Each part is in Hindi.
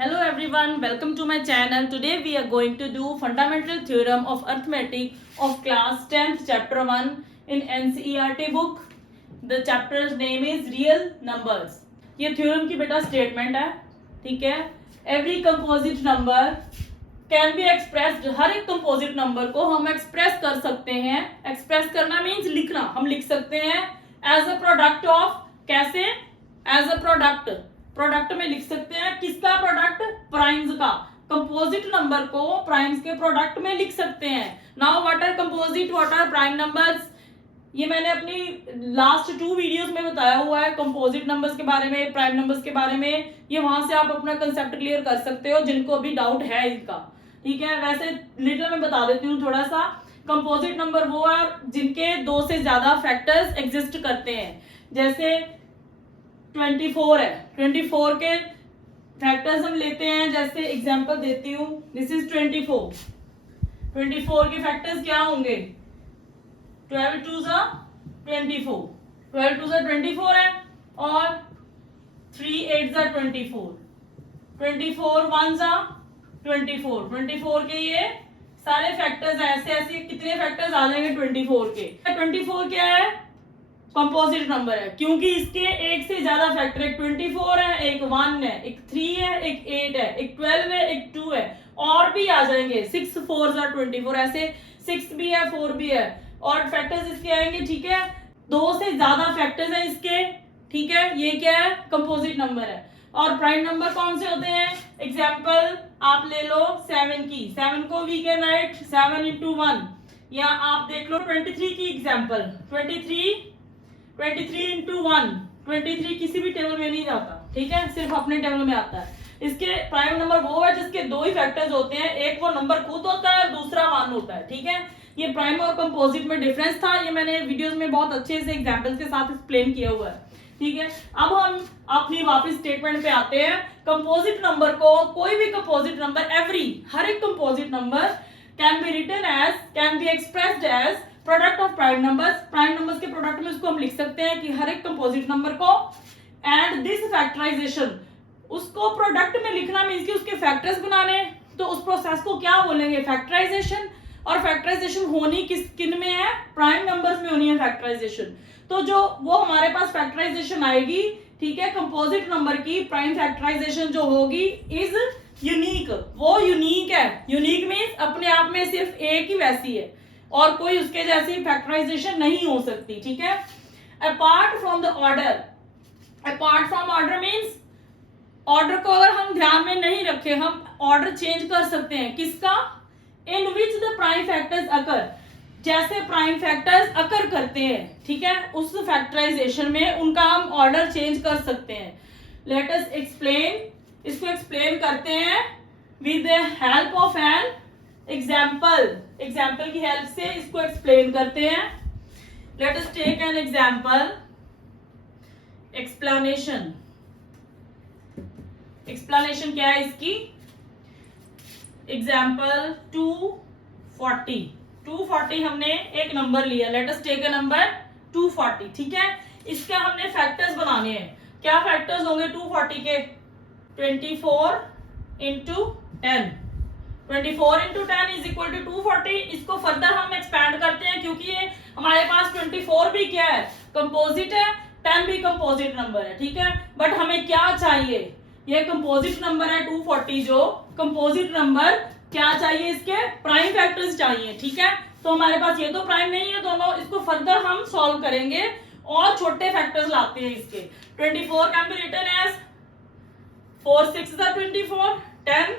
Hello everyone, welcome to my channel. Today we are going to do fundamental theorem of arithmetic of class 10th chapter 1 in NCERT book. The chapter's name is real numbers. ये theorem की बेटा statement है, ठीक है. Every composite number can be expressed. हर एक composite number को हम express कर सकते हैं. Express करना means लिखना. हम लिख सकते हैं as a product of, कैसे? As a product. प्रोडक्ट में लिख सकते हैं किसका प्रोडक्ट? प्राइम्स का. कंपोजिट नंबर को प्राइम्स के प्रोडक्ट में लिख सकते हैं. Now what are composite, what are prime numbers? ये मैंने अपनी लास्ट 2 वीडियोस में बताया हुआ है कंपोजिट नंबर्स के बारे में, प्राइम नंबर्स के बारे में. ये वहां से आप अपना कंसेप्ट क्लियर कर सकते हो जिनको अभी डाउट है इनका, ठीक है. वैसे लिटिल मैं बता देती हूँ थोड़ा सा. कंपोजिट नंबर वो है जिनके 2 से ज्यादा फैक्टर्स एग्जिस्ट करते हैं. जैसे 24 है, 24 के फैक्टर्स हम लेते हैं. जैसे एग्जांपल देती हूँ, दिस इज 24. 24 के फैक्टर्स क्या होंगे? 12 2 ज़ा 24, 12 2 ज़ा 24 है, और 3 8 ज़ा 24, 24 1 ज़ा 24. 24 के ये सारे फैक्टर्स हैं. ऐसे ऐसे कितने फैक्टर्स आ जाएंगे 24 के? 24 क्या है? कंपोजिट नंबर है क्योंकि इसके एक से ज्यादा फैक्टर, एक 24 है, एक 1 है, एक 3 है, एक 8 है, एक 12 है, एक 2 है, और भी आ जाएंगे. 6 4 ज़ा 24, ऐसे 6 भी है, 4 भी है, और फैक्टर्स इसके आएंगे, ठीक है. 2 से ज्यादा फैक्टर्स हैं इसके, ठीक है. ये क्या है? कंपोजिट नंबर है. और प्राइम नंबर कौन से होते हैं? एग्जाम्पल आप ले लो 7 की. 7 को वी कैन राइट 7 into 1, या आप देख लो 23 की एग्जाम्पल. 23 into 1, 23 किसी भी टेबल में नहीं जाता, ठीक है, सिर्फ अपने टेबल में आता है. इसके प्राइम नंबर वो है जिसके 2 ही फैक्टर्स होते हैं. एक वो नंबर खुद होता है और दूसरा 1 होता है, ठीक है. ये प्राइम और कंपोजिट में डिफरेंस था. ये मैंने वीडियोस में बहुत अच्छे से एग्जांपल्स के साथ एक्सप्लेन किया हुआ है, ठीक है. अब हम अपनी वापस स्टेटमेंट पे आते हैं. कंपोजिट नंबर को, कोई भी कंपोजिट नंबर, हर एक composite number can be written as, can be expressed as product of prime numbers. Prime numbers के प्रोडक्ट में उसको हम लिख सकते हैं कि हर एक कंपोजिट नंबर को. एंड दिस फैक्टराइजेशन, उसको प्रोडक्ट में लिखना मींस कि उसके फैक्टर्स बनाने. तो उस प्रोसेस को क्या बोलेंगे? फैक्टराइजेशन. और फैक्टराइजेशन होनी किन में है? प्राइम नंबर्स में होनी है फैक्टराइजेशन. तो जो वो हमारे पास फैक्टराइजेशन आएगी, ठीक है, कंपोजिट नंबर की प्राइम फैक्टराइजेशन जो होगी इज यूनिक. वो यूनिक है. यूनिक मींस अपने आप में सिर्फ एक ही वैसी है और कोई उसके जैसी फैक्टराइजेशन नहीं हो सकती, ठीक है. Apart from the order, apart from order means order को अगर हम ध्यान में नहीं रखे, हम ऑर्डर चेंज कर सकते हैं. किसका? इन विच द प्राइम फैक्टर्स अकर, जैसे प्राइम फैक्टर्स अकर करते हैं, ठीक है, उस फैक्टराइजेशन में उनका हम ऑर्डर चेंज कर सकते हैं. Let us explain. इसको एक्सप्लेन करते हैं with the help of an example. Example की हेल्प से इसको एक्सप्लेन करते हैं. Let us take an example. Explanation. Explanation क्या है इसकी? एग्जाम्पल 240. 240 हमने एक नंबर लिया. Let us take a number 240, ठीक है. इसके हमने फैक्टर्स बनाने हैं. क्या फैक्टर्स होंगे 240 के? 24 into 10. 24 into 10 is equal to 240. इसको फर्दर हम एक्सपैंड करते हैं क्योंकि ये हमारे पास 24 भी क्या है? कंपोजिट है. 10 भी कंपोजिट नंबर है, ठीक है. बट हमें क्या चाहिए? ये कंपोजिट नंबर है 240, जो कंपोजिट नंबर क्या चाहिए? इसके प्राइम फैक्टर्स चाहिए, ठीक है. तो हमारे पास ये तो प्राइम नहीं है दोनों. इसको फर्दर हम सॉल्व करेंगे और छोटे फैक्टर्स लाते हैं इसके. 24 कैन बी रिटन एज 4 6 ज़ा 24, 10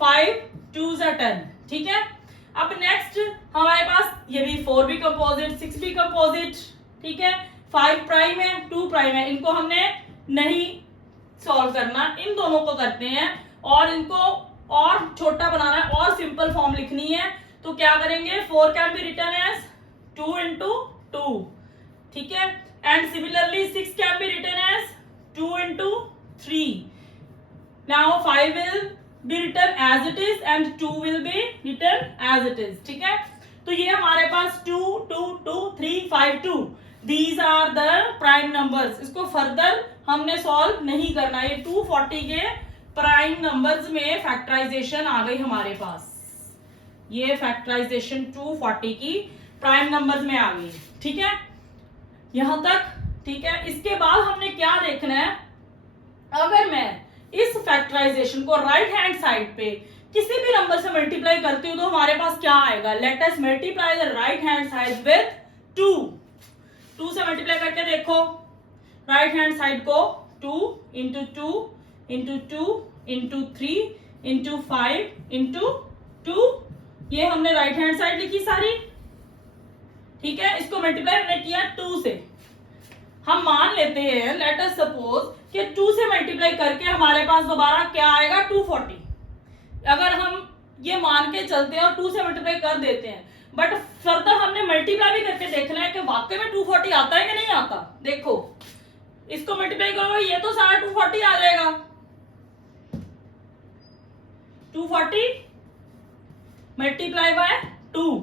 5 2 ज़ा 10, ठीक है. अब नेक्स्ट हमारे पास ये भी 4 भी कंपोजिट, 6 भी कंपोजिट, ठीक है. 5 प्राइम है, 2 प्राइम है. इनको हमने नहीं सॉल्व करना, इन दोनों को करते हैं और इनको और छोटा बनाना है और सिंपल फॉर्म लिखनी है. तो क्या करेंगे? 4 can be written as 2 into 2, ठीक है. And similarly 6 can be written as 2 into 3. Now 5 will be written as it is and 2 will be written as it is, ठीक है. तो ये हमारे पास 2 2 2 3 5 2, these are the prime numbers. इसको फर्दर हमने सॉल्व नहीं करना. ये 240 के प्राइम नंबर्स में फैक्टराइजेशन आ गई हमारे पास। ये फैक्टराइजेशन 240 की प्राइम नंबर्स में आ गई, ठीक है, यहां तक ठीक है। इसके बाद हमने क्या देखना है, अगर मैं इस फैक्टराइजेशन को राइट हैंड साइड पे किसी भी नंबर से मल्टीप्लाई करती हूं तो हमारे पास क्या आएगा। Let us multiply the right hand side with 2। 2 से मल्टीप्लाई करके देखो राइट हैंड साइड को, 2 into 2 into 2 into 3 into 5 into 2, ये हमने राइट हैंड साइड लिखी सारी, ठीक है। इसको मल्टीप्लाई हमने किया 2 से। हम मान लेते हैं, लेट अस सपोज कि 2 से मल्टीप्लाई करके हमारे पास दोबारा क्या आएगा 240। अगर हम ये मान के चलते हैं और 2 से मल्टीप्लाई कर देते हैं, बट फर्दर हमने मल्टीप्लाई भी करके देखना है कि वाकई में 240 आता है कि नहीं आता। देखो इसको मल्टीप्लाई करो, ये तो सारा 240 आ जाएगा। 240 मल्टीप्लाई बाय 2,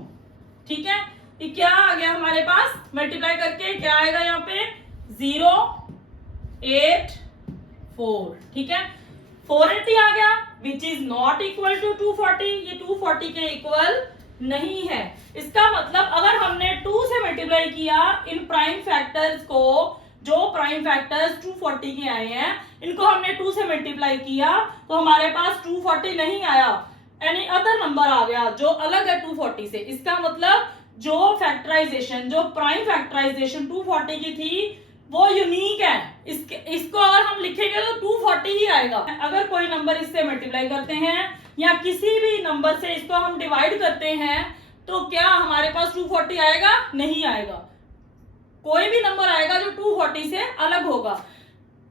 ठीक है। ये क्या आ गया हमारे पास, मल्टीप्लाई करके क्या आएगा यहाँ पे 084, ठीक है। 480 आ गया, which is not equal to 240। ये 240 के इक्वल नहीं है। इसका मतलब अगर हमने 2 से मल्टीप्लाई किया इन प्राइम फैक्टर्स को, जो प्राइम फैक्टर्स 240 के आए हैं, इनको हमने 2 से मल्टीप्लाई किया तो हमारे पास 240 नहीं आया, एनी अदर नंबर आ गया जो अलग है 240 से। इसका मतलब जो फैक्टराइजेशन, जो प्राइम फैक्टराइजेशन 240 की थी वो यूनिक है। इसको अगर हम लिखेंगे तो 240 ही आएगा। अगर कोई नंबर इससे मल्टीप्लाई करते हैं या किसी भी नंबर से इसको हम डिवाइड करते हैं तो क्या हमारे पास 240 आएगा, नहीं आएगा। कोई भी नंबर आएगा जो 240 से अलग होगा।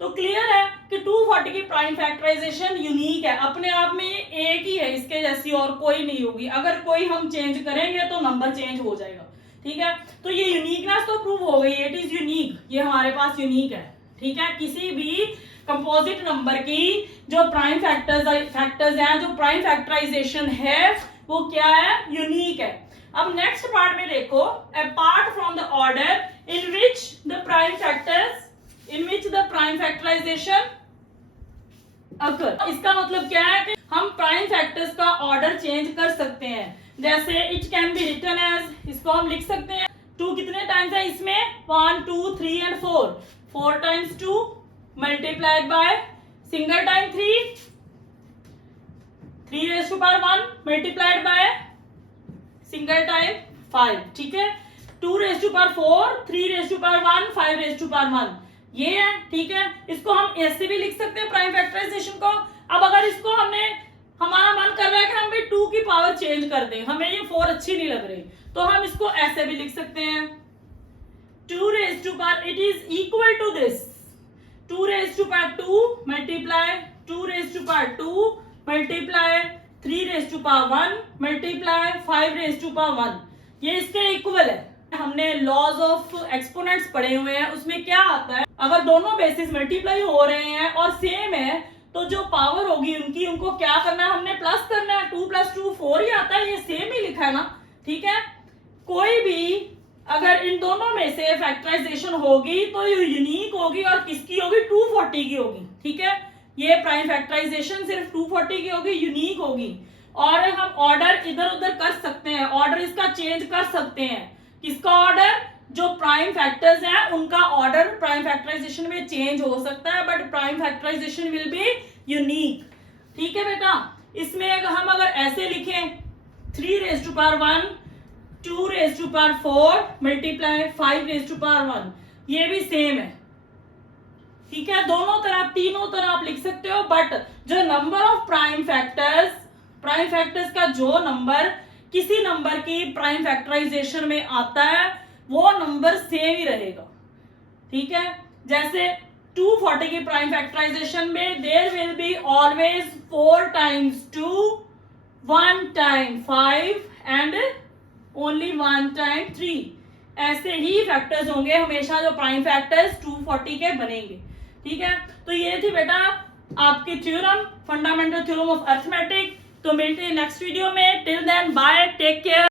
तो क्लियर है कि 240 की प्राइम फैक्टराइजेशन यूनिक है, अपने आप में एक ही है, इसके जैसी और कोई नहीं होगी। अगर कोई हम चेंज करेंगे तो नंबर चेंज हो जाएगा, ठीक है। तो ये यूनिकनेस तो प्रूव हो गई, इट इज यूनिक, ये हमारे पास यूनिक है, ठीक है। किसी भी कंपोजिट नंबर की जो प्राइम फैक्टर्स हैं, जो प्राइम फैक्टराइजेशन है वो क्या है, यूनिक है। अब नेक्स्ट पार्ट में देखो, apart from the order in which the prime factorization occur. इसका मतलब क्या है कि हम प्राइम फैक्टर्स का ऑर्डर चेंज कर सकते हैं। जैसे it can be written as, इसको हम लिख सकते हैं 2 कितने टाइम्स है इसमें, 1 2 3 and 4 times 2 multiplied by single time 3 raise to power 1 multiplied by single time 5, ठीक है। 2 raise to power 4, 3 raise to power 1, 5 raise to power 1, ये है, ठीक है। इसको हम ऐसे भी लिख सकते हैं प्राइम फैक्टराइजेशन को। अब अगर इसको हमारा मन कर रहा है कि हम भी 2 की पावर चेंज कर दें, हमें ये 4 अच्छी नहीं लग रही, तो हम इसको ऐसे भी लिख सकते हैं 2 raise to power, it is equal to this 2 raise to power 2 multiply 2 raise to power 2 multiply 3 raise to power 1 multiply 5 raise to power 1, ये इसके इक्वल है। हमने लॉज ऑफ एक्सपोनेंट्स पढ़े हुए हैं, उसमें क्या आता है, अगर दोनों बेसिस मल्टीप्लाई हो रहे हैं और सेम है तो जो पावर होगी उनको क्या करना है, हमने प्लस करना है। 2 + 2 4 ही आता है, ये सेम ही लिखा है ना, ठीक है। कोई भी अगर इन दोनों में से फैक्टराइजेशन होगी तो ये यूनिक होगी और किसकी होगी, 240 की होगी, ठीक है। ये प्राइम फैक्टराइजेशन सिर्फ 240 की होगी, यूनिक होगी। और हम ऑर्डर इधर उधर कर सकते हैं, ऑर्डर इसका चेंज कर सकते हैं। किसका ऑर्डर, जो प्राइम फैक्टर्स हैं उनका ऑर्डर प्राइम फैक्टराइजेशन में चेंज हो सकता है, but prime factorisation will be unique, ठीक है बेटा। इसमें हम अगर ऐसे लिखें 3 raise to power 1 2 raise to power 4 multiply 5 raise to power 1, ये भी सेम है, ठीक है। दोनों तरफ, तीनों तरफ आप लिख सकते हो, बट जो नंबर ऑफ प्राइम फैक्टर्स का जो नंबर किसी नंबर की प्राइम फैक्टराइजेशन में आता है वो नंबर सेम ही रहेगा, ठीक है। जैसे 240 की प्राइम फैक्टराइजेशन में there will be always 4 times 2 1 time 5 and only 1 time 3, ऐसे ही फैक्टर्स होंगे हमेशा जो प्राइम फैक्टर्स 240 के बनेंगे, ठीक है। तो ये थी बेटा आपकी theorem, fundamental theorem of arithmetic. तो मिलते हैं नेक्स्ट वीडियो में, till then bye, take care.